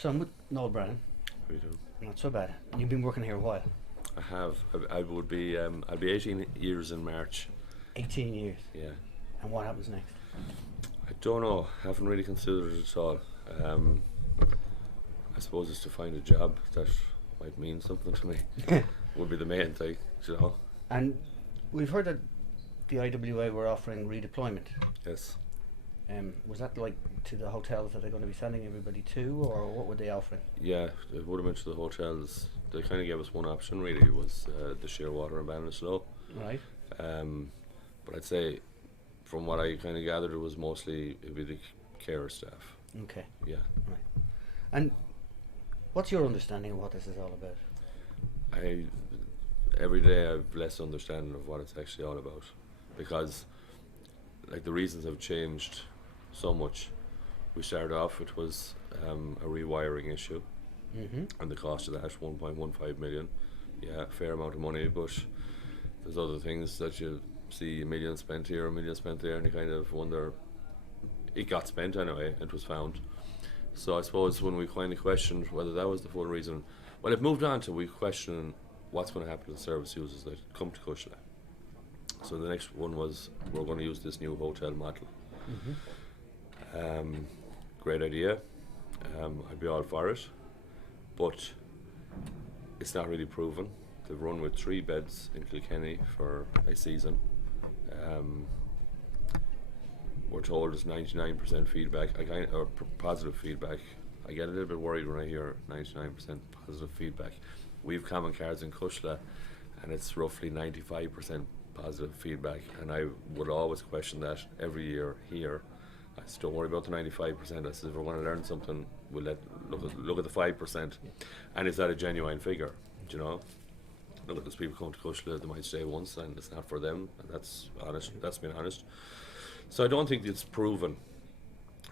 So I'm with Noel Brennan. How you doing? Not so bad. You've been working here a while. I have. I would be. I'll be 18 years in March. 18 years. Yeah. And what happens next? I don't know. Haven't really considered it at all. I suppose it's to find a job that might mean something to me. Would be the main thing, you know. And we've heard that the IWA were offering redeployment. Yes. Was that like to the hotels that they're going to be sending everybody to, or what were they offering? Yeah, it would have been to the hotels. They kind of gave us one option. Really, was the Shearwater and Ballinasloe. Right. But I'd say, from what I kind of gathered, it was mostly it'd be the carer staff. Okay. Yeah. Right. And what's your understanding of what this is all about? Every day I've less understanding of what it's actually all about, because like the reasons have changed so much. We started off, it was a rewiring issue, and the cost of that 1.15 million. Yeah, fair amount of money, but there's other things that you see, a million spent here, a million spent there, and you kind of wonder. It got spent anyway, it was found. So I suppose when we kind of questioned whether that was the full reason, well, it moved on to we question what's going to happen to the service users that come to cuisle. So the next one was we're going to use this new hotel model. Great idea. I'd be all for it, but it's not really proven. They've run with 3 beds in Kilkenny for a season. We're told it's 99% feedback, or positive feedback. I get a little bit worried when I hear 99% positive feedback. We've common cards in cuisle, and it's roughly 95% positive feedback, and I would always question that every year here. I said, don't worry about the 95%. I said, if we're going to learn something, we'll look at the 5%, and is that a genuine figure? Do you know? Look at those people come to cuisle, they might stay once, and it's not for them, and that's honest. That's being honest. So I don't think it's proven.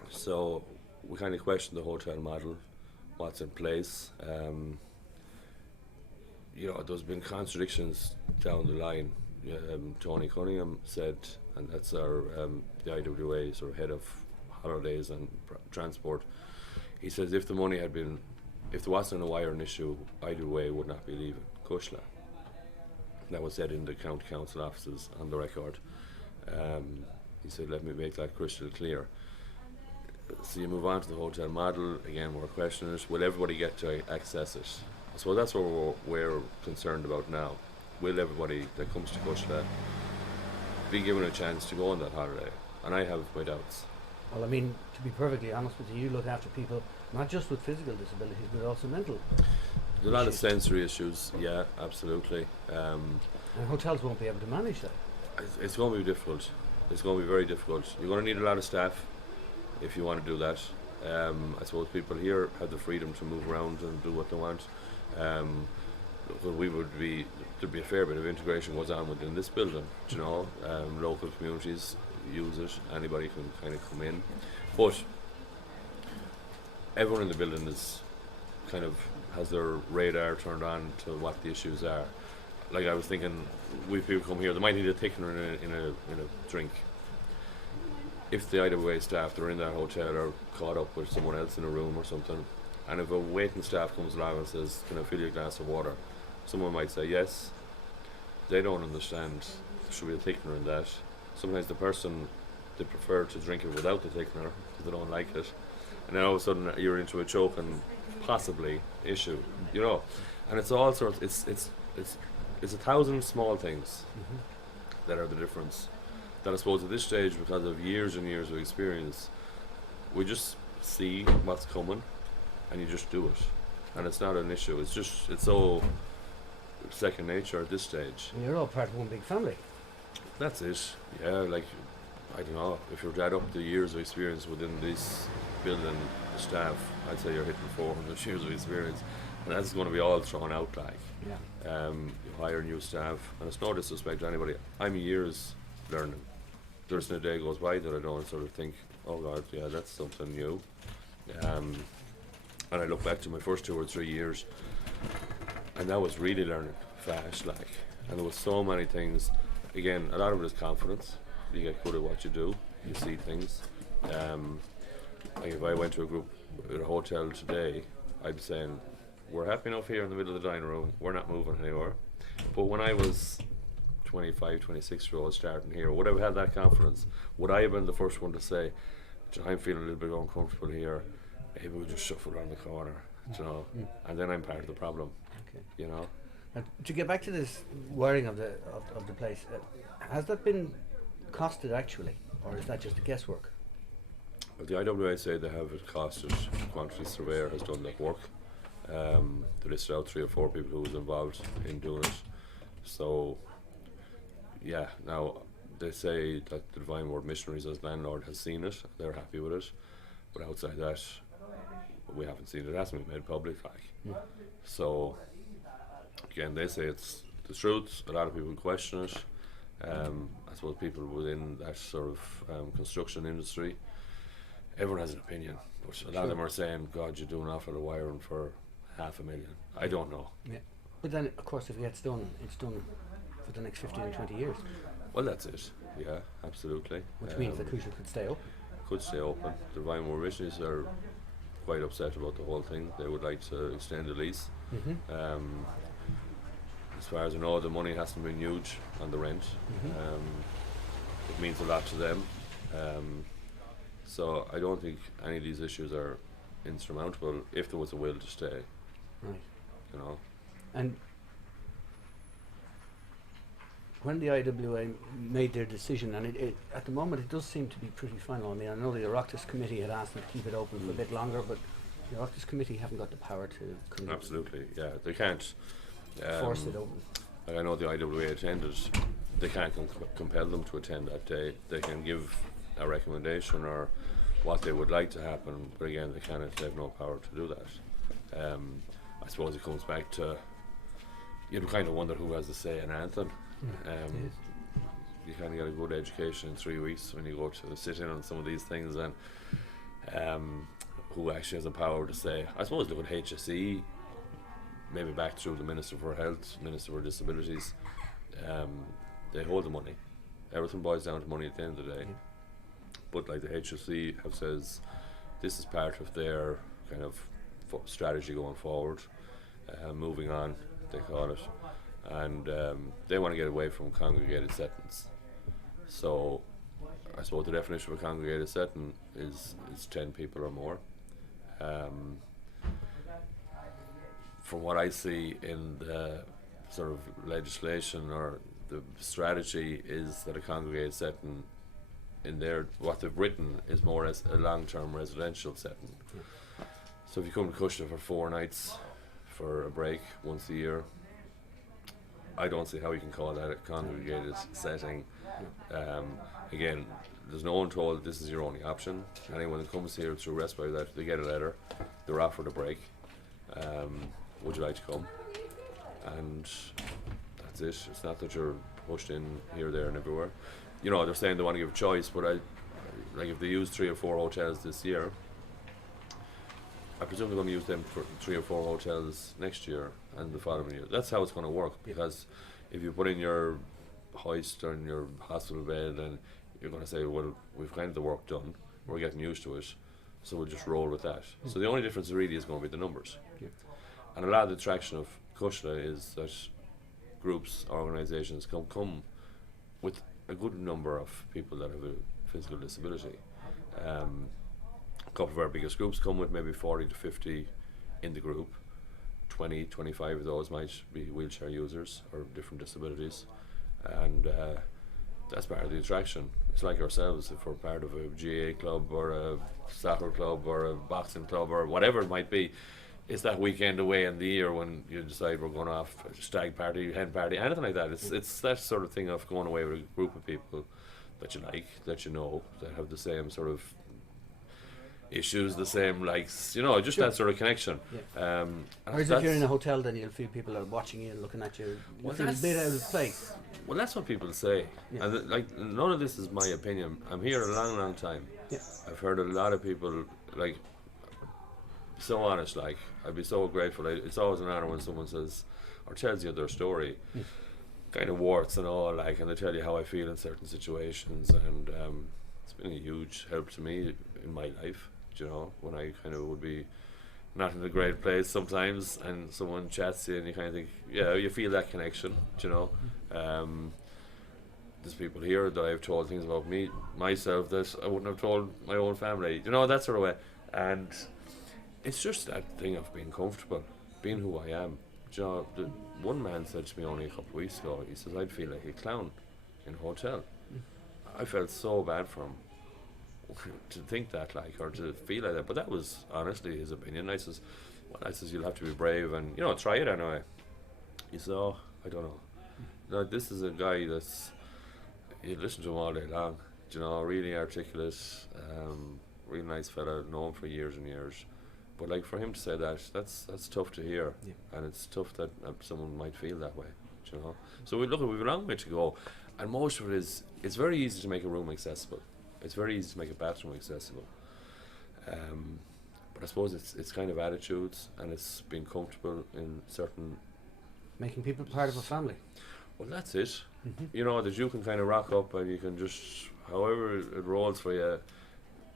So we kind of question the hotel model, what's in place. There's been contradictions down the line. Tony Cunningham said, and that's our the IWA sort of head of holidays and transport. He says if there wasn't a wiring issue, IWA would not be leaving cuisle. That was said in the county council offices on the record. He said, let me make that crystal clear. So you move on to the hotel model. Again, we're questioning it. Will everybody get to access it? So that's what we're concerned about now. Will everybody that comes to cuisle be given a chance to go on that holiday? And I have my doubts. Well, I mean, to be perfectly honest with you look after people not just with physical disabilities but also mental. There's a lot of sensory issues, yeah, absolutely. And hotels won't be able to manage that. It's going to be difficult. It's going to be very difficult. You're going to need a lot of staff if you want to do that. I suppose people here have the freedom to move around and do what they want. There'd be a fair bit of integration goes on within this building, you know. Local communities use it, anybody can kind of come in. But everyone in the building is kind of has their radar turned on to what the issues are. Like I was thinking, we people come here, they might need a thickener in a drink. If the IWA staff that are in that hotel are caught up with someone else in a room or something, and if a waiting staff comes along and says, can I fill you a glass of water? Someone might say yes. They don't understand there should be a thickener in that. Sometimes the person, they prefer to drink it without the thickener because they don't like it. And then all of a sudden you're into a choke and possibly issue, you know. And it's all sorts, it's 1,000 small things that are the difference. That I suppose at this stage, because of years and years of experience, we just see what's coming and you just do it. And it's not an issue, it's so second nature at this stage. And you're all part of one big family. That's it, yeah, like, I don't know, if you're to add up the years of experience within this building, the staff, I'd say you're hitting 400 years of experience. And that's going to be all thrown out, like. Yeah. You hire new staff, and it's no disrespect to anybody. I'm years learning. There isn't a day goes by that I don't sort of think, oh God, yeah, that's something new. And I look back to my first 2 or 3 years, and that was really learning fast, like. And there was so many things. Again, a lot of it is confidence. You get good at what you do. You see things. Like if I went to a group at a hotel today, I'd be saying, we're happy enough here in the middle of the dining room, we're not moving anywhere. But when I was 25, 26-year-old starting here, would I have had that confidence? Would I have been the first one to say, I'm feeling a little bit uncomfortable here, maybe we'll just shuffle around the corner, and then I'm part of the problem, Okay. And to get back to this wiring of the place, has that been costed actually, or is that just a guesswork? Well, the IWA say they have it costed. Quantity surveyor has done that work. They listed out 3 or 4 people who was involved in doing it. So, yeah, now they say that the Divine Word Missionaries as landlord has seen it, they're happy with it, but outside that, we haven't seen it. It hasn't been made public, So, again, they say it's the truth. A lot of people question it. I suppose people within that sort of construction industry, everyone has an opinion, but a lot of them are saying, God, you're doing an awful lot of wiring for $500,000. I don't know. Yeah. But then, of course, if it gets done, it's done for the next 15 or 20 years. Well, that's it. Yeah, absolutely. Which means the cuisle could stay open. Could stay open. The Divine Word Missionaries are quite upset about the whole thing. They would like to extend the lease. As far as I know, the money hasn't been huge on the rent. It means a lot to them. So I don't think any of these issues are insurmountable if there was a will to stay. Right. And when the IWA made their decision, and it at the moment it does seem to be pretty final. I mean, I know the Oireachtas Committee had asked them to keep it open for a bit longer, but the Oireachtas Committee haven't got the power to absolutely, yeah, they can't force it open. Like I know the IWA attended, they can't compel them to attend that day. They can give a recommendation or what they would like to happen, but again, they have no power to do that. I suppose it comes back to, you kind of wonder who has the say in anthem. You kind of get a good education in 3 weeks when you go to sit in on some of these things, and who actually has the power to say. I suppose look at HSE, maybe back through the Minister for Health, Minister for Disabilities. They hold the money. Everything boils down to money at the end of the day. But like the HSE have says, this is part of their kind of strategy going forward, moving on, they call it, and they want to get away from congregated settings. So I suppose the definition of a congregated setting is 10 people or more. From what I see in the sort of legislation or the strategy is that a congregated setting in there, what they've written is more as a long-term residential setting. So if you come to Cuisle for 4 nights for a break once a year, I don't see how you can call that a congregated setting. Again, there's no one told this is your only option. Anyone that comes here through respite, that they get a letter, they're offered a break. Would you like to come? And that's it. It's not that you're pushed in here, there and everywhere. They're saying they want to give a choice, but like if they use 3 or 4 hotels this year, I presume they're going to use them for 3 or 4 hotels next year and the following year. That's how it's going to work, because if you put in your hoist or in your hospital bed, and you're going to say, well, we've kind of the work done, we're getting used to it, so we'll just roll with that. So the only difference really is going to be the numbers. And a lot of the attraction of Cuisle is that groups, organisations come with a good number of people that have a physical disability. A couple of our biggest groups come with maybe 40 to 50 in the group. 20, 25 of those might be wheelchair users or different disabilities, and that's part of the attraction. It's like ourselves, if we're part of a GA club or a soccer club or a boxing club or whatever it might be, it's that weekend away in the year when you decide we're going off a stag party, hen party, anything like that. It's that sort of thing of going away with a group of people that you like, that that have the same sort of issues, the same likes, just that sort of connection. Whereas if you're in a hotel, then you'll feel people are watching you and looking at you. You feel a bit out of place. Well, that's what people say. And none of this is my opinion. I'm here a long, long time. I've heard a lot of people so honest, I'd be so grateful. It's always an honour when someone says or tells you their story, kind of warts and all, and they tell you how I feel in certain situations, and it's been a huge help to me in my life, when I kind of would be not in a great place sometimes, and someone chats to you and you kind of think, yeah, you feel that connection, you know. There's people here that I've told things about myself that I wouldn't have told my own family, you know, that sort of way. And it's just that thing of being comfortable, being who I am. You know, one man said to me only a couple of weeks ago, he says, I'd feel like a clown in a hotel. I felt so bad for him to think that, like, or to feel like that. But that was honestly his opinion. I says, you'll have to be brave and, you know, try it anyway. He said, oh, I don't know. No, this is a guy that's, you listen to him all day long, you know, really articulate, really nice fella, known for years and years. But like, for him to say that, that's tough to hear, and it's tough that someone might feel that way, you know. So we've a long way to go, and most of it is, it's very easy to make a room accessible. It's very easy to make a bathroom accessible. But I suppose it's kind of attitudes, and it's being comfortable in certain... Making people part of a family. Well, that's it. You know, that you can kind of rock up and you can just, however it rolls for you,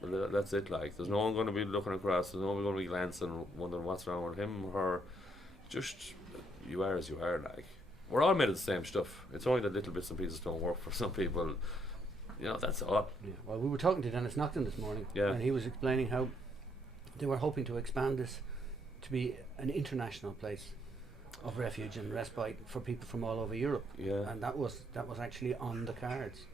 well, that's it. Like, there's no one going to be looking across, there's no one going to be glancing, wondering what's wrong with him or her. Just, you are as you are, like. We're all made of the same stuff. It's only that little bits and pieces don't work for some people. You know, that's all. Yeah. Well, we were talking to Dennis Nocton this morning, and he was explaining how they were hoping to expand this to be an international place of refuge and respite for people from all over Europe. Yeah. And that was actually on the cards.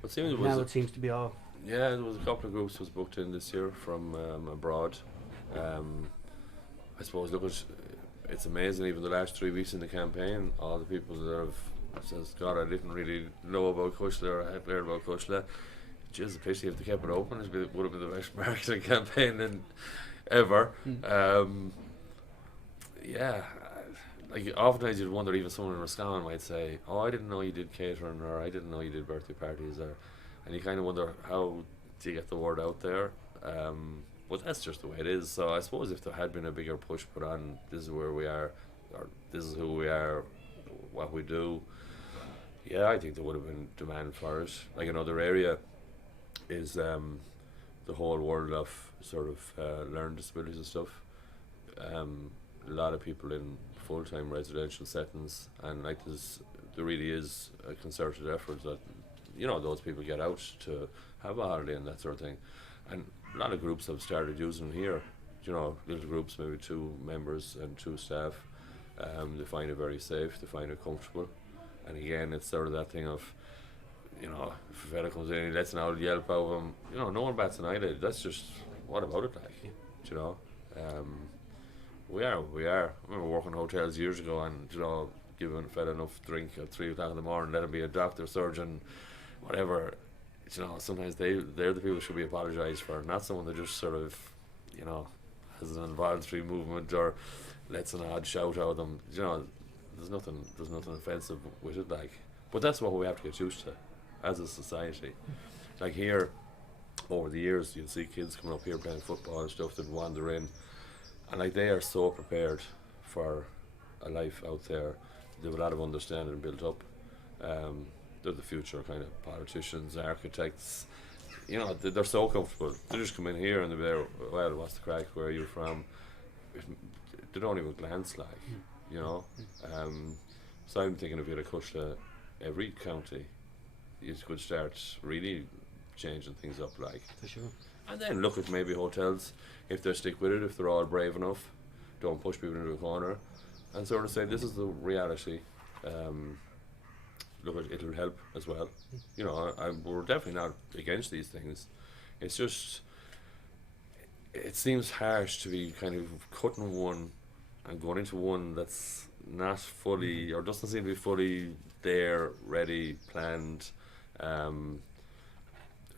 But now it seems to be all... Yeah, there was a couple of groups was booked in this year from abroad. I suppose, look, it's amazing, even the last 3 weeks in the campaign, all the people that have says, God, I didn't really know about cuisle or I had heard about cuisle. Just a pity if they kept it open, it would have been the best marketing campaign ever. Yeah. Like, oftentimes you'd wonder, even someone in Roscommon might say, oh, I didn't know you did catering, or I didn't know you did birthday parties, and you kind of wonder, how do you get the word out there? But that's just the way it is. So I suppose if there had been a bigger push put on, this is where we are, or this is who we are, what we do, yeah, I think there would have been demand for it. Like, another area is the whole world of sort of learning disabilities and stuff. A lot of people in full-time residential settings, and like there really is a concerted effort that, you know, those people get out to have a holiday and that sort of thing. And a lot of groups have started using them here, you know, little groups, maybe 2 members and 2 staff. They find it very safe, they find it comfortable. And again, it's sort of that thing of, you know, if a fella comes in and he lets an old yelp out of him, you know, no one bats an eyelid. That's just, what about it, like, you know? We are. I remember working in hotels years ago, and, you know, giving a fella enough drink at 3 o'clock in the morning, let him be a doctor, surgeon, whatever. You know, sometimes they're the people who should be apologised for, not someone that just sort of, you know, has an involuntary movement or lets an odd shout out of them. You know, there's nothing offensive with it, like. But that's what we have to get used to as a society. Like, here, over the years, you'll see kids coming up here playing football and stuff that wander in, and like, they are so prepared for a life out there. They have a lot of understanding built up. They're the future kind of politicians, architects. You know, they're so comfortable. They just come in here and they're there, well, what's the crack, where are you from? They don't even glance, like, you know. So I'm thinking if you had a cuisle every county, you could start really changing things up, like. For sure. And then look at maybe hotels, if they stick with it, if they're all brave enough, don't push people into a corner, and sort of say, this is the reality. Look, it'll help as well. You know, we're definitely not against these things. It's just, it seems harsh to be kind of cutting one and going into one that's not fully, or doesn't seem to be fully there, ready, planned.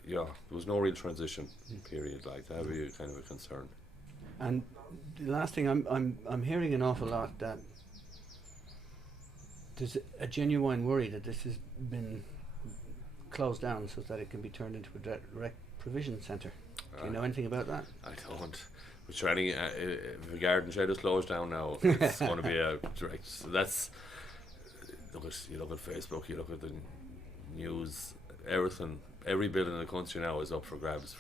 You know, there was no real transition period, like that would be kind of a concern. And the last thing, I'm hearing an awful lot that there's a genuine worry that this has been closed down so that it can be turned into a direct provision centre. Do you know anything about that? I don't. We're trying, if the garden shed is closed down now, it's going to be a direct. So that's, you look at Facebook, you look at the news, everything. Every building in the country now is up for grabs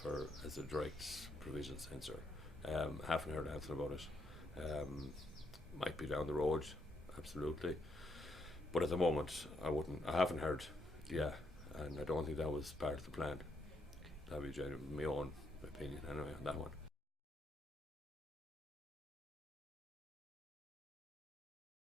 as a direct provision centre. Haven't heard anything about it. Might be down the road, absolutely. But at the moment, I haven't heard, yeah, and I don't think that was part of the plan. That'd be my own opinion anyway on that one.